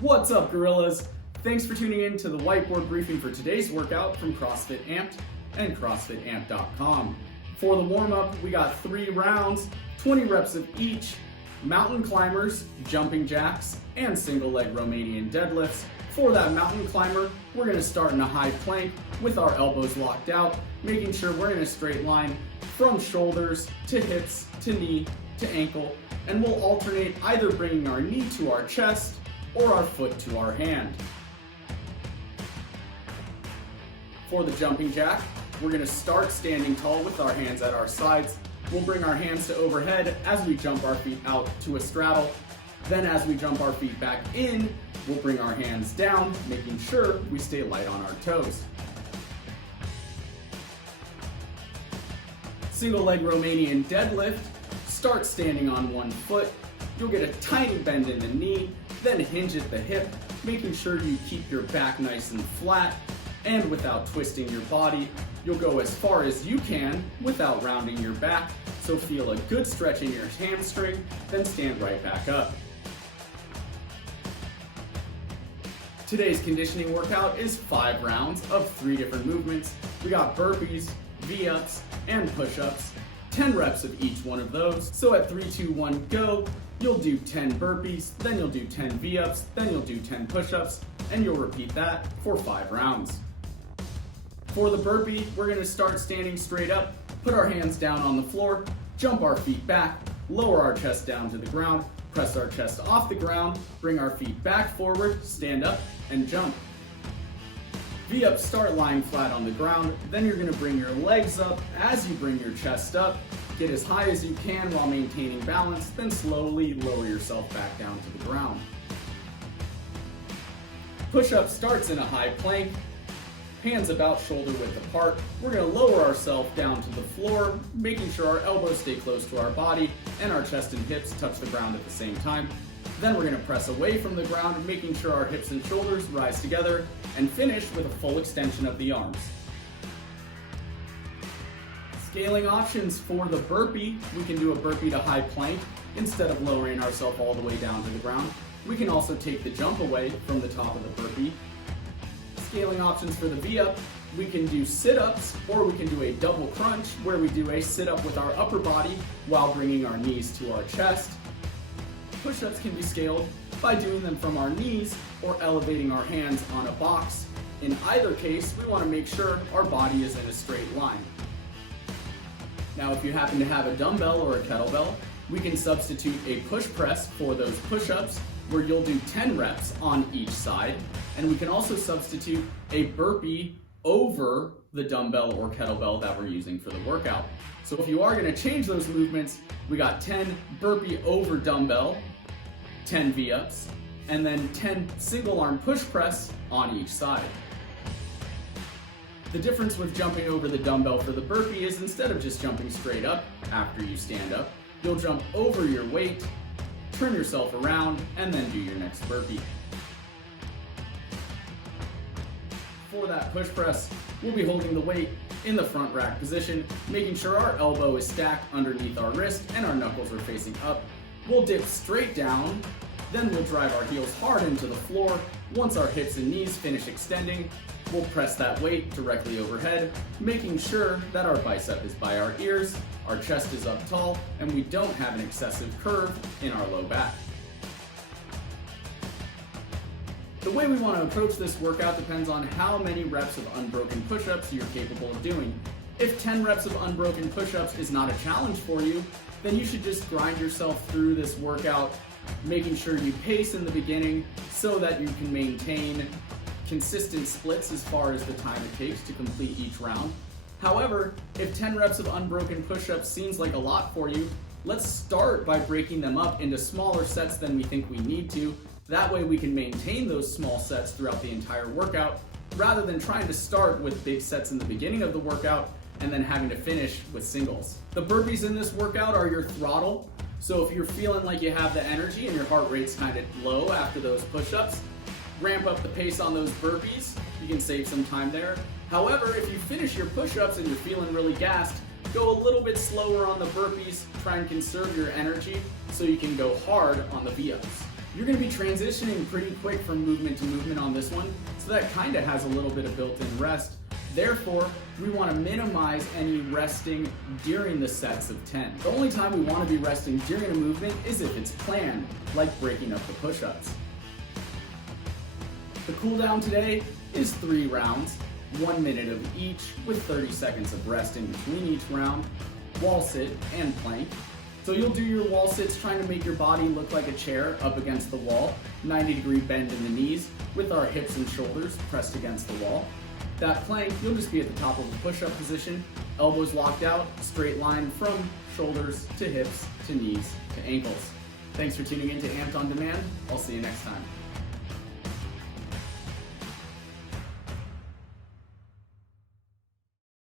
What's up, gorillas? Thanks for tuning in to the whiteboard briefing for today's workout from CrossFit Amped and CrossFitAmped.com. For the warm-up, we got 3 rounds, 20 reps of each, mountain climbers, jumping jacks, and single leg Romanian deadlifts. For that mountain climber, we're going to start in a high plank with our elbows locked out, making sure we're in a straight line from shoulders to hips to knee to ankle, and we'll alternate either bringing our knee to our chest or our foot to our hand. For the jumping jack, we're going to start standing tall with our hands at our sides. We'll bring our hands to overhead as we jump our feet out to a straddle. Then as we jump our feet back in, we'll bring our hands down, making sure we stay light on our toes. Single leg Romanian deadlift, start standing on one foot. You'll get a tiny bend in the knee, then hinge at the hip, making sure you keep your back nice and flat and without twisting your body. You'll go as far as you can without rounding your back, so feel a good stretch in your hamstring, then stand right back up. Today's conditioning workout is 5 rounds of 3 different movements. We got burpees, V-ups, and push-ups, 10 reps of each one of those. So at 3, 2, 1, go, you'll do 10 burpees, then you'll do 10 V-ups, then you'll do 10 push-ups, and you'll repeat that for 5 rounds. For the burpee, we're going to start standing straight up, put our hands down on the floor, jump our feet back, lower our chest down to the ground, press our chest off the ground, bring our feet back forward, stand up, and jump. V-ups start lying flat on the ground, then you're going to bring your legs up as you bring your chest up, get as high as you can while maintaining balance, then slowly lower yourself back down to the ground. Push-up starts in a high plank, hands about shoulder width apart. We're going to lower ourselves down to the floor, making sure our elbows stay close to our body and our chest and hips touch the ground at the same time. Then we're going to press away from the ground, making sure our hips and shoulders rise together, and finish with a full extension of the arms. Scaling options for the burpee, we can do a burpee to high plank instead of lowering ourselves all the way down to the ground. We can also take the jump away from the top of the burpee. Scaling options for the V-up, we can do sit-ups or we can do a double crunch where we do a sit-up with our upper body while bringing our knees to our chest. Push-ups can be scaled by doing them from our knees or elevating our hands on a box. In either case, we want to make sure our body is in a straight line. Now, if you happen to have a dumbbell or a kettlebell, we can substitute a push press for those push-ups where you'll do 10 reps on each side. And we can also substitute a burpee over the dumbbell or kettlebell that we're using for the workout. So if you are going to change those movements, we got 10 burpee over dumbbell, 10 V-ups, and then 10 single arm push press on each side. The difference with jumping over the dumbbell for the burpee is instead of just jumping straight up after you stand up, you'll jump over your weight, turn yourself around, and then do your next burpee. For that push press, we'll be holding the weight in the front rack position, making sure our elbow is stacked underneath our wrist and our knuckles are facing up. We'll dip straight down, then we'll drive our heels hard into the floor. Once our hips and knees finish extending, we'll press that weight directly overhead, making sure that our bicep is by our ears, our chest is up tall, and we don't have an excessive curve in our low back. The way we want to approach this workout depends on how many reps of unbroken push-ups you're capable of doing. If 10 reps of unbroken push-ups is not a challenge for you, then you should just grind yourself through this workout, making sure you pace in the beginning so that you can maintain consistent splits as far as the time it takes to complete each round. However, if 10 reps of unbroken push-ups seems like a lot for you, let's start by breaking them up into smaller sets than we think we need to. That way we can maintain those small sets throughout the entire workout, rather than trying to start with big sets in the beginning of the workout and then having to finish with singles. The burpees in this workout are your throttle, so if you're feeling like you have the energy and your heart rate's kind of low after those push-ups, ramp up the pace on those burpees. You can save some time there. However, if you finish your push-ups and you're feeling really gassed, go a little bit slower on the burpees, try and conserve your energy so you can go hard on the V-ups. You're going to be transitioning pretty quick from movement to movement on this one, so that kind of has a little bit of built-in rest. Therefore, we want to minimize any resting during the sets of 10. The only time we want to be resting during a movement is if it's planned, like breaking up the push-ups. The cooldown today is 3 rounds, 1 minute of each with 30 seconds of rest in between each round, wall sit and plank. So you'll do your wall sits trying to make your body look like a chair up against the wall, 90-degree bend in the knees with our hips and shoulders pressed against the wall. That plank, you'll just be at the top of the push-up position, elbows locked out, straight line from shoulders to hips to knees to ankles. Thanks for tuning in to Amped on Demand. I'll see you next time.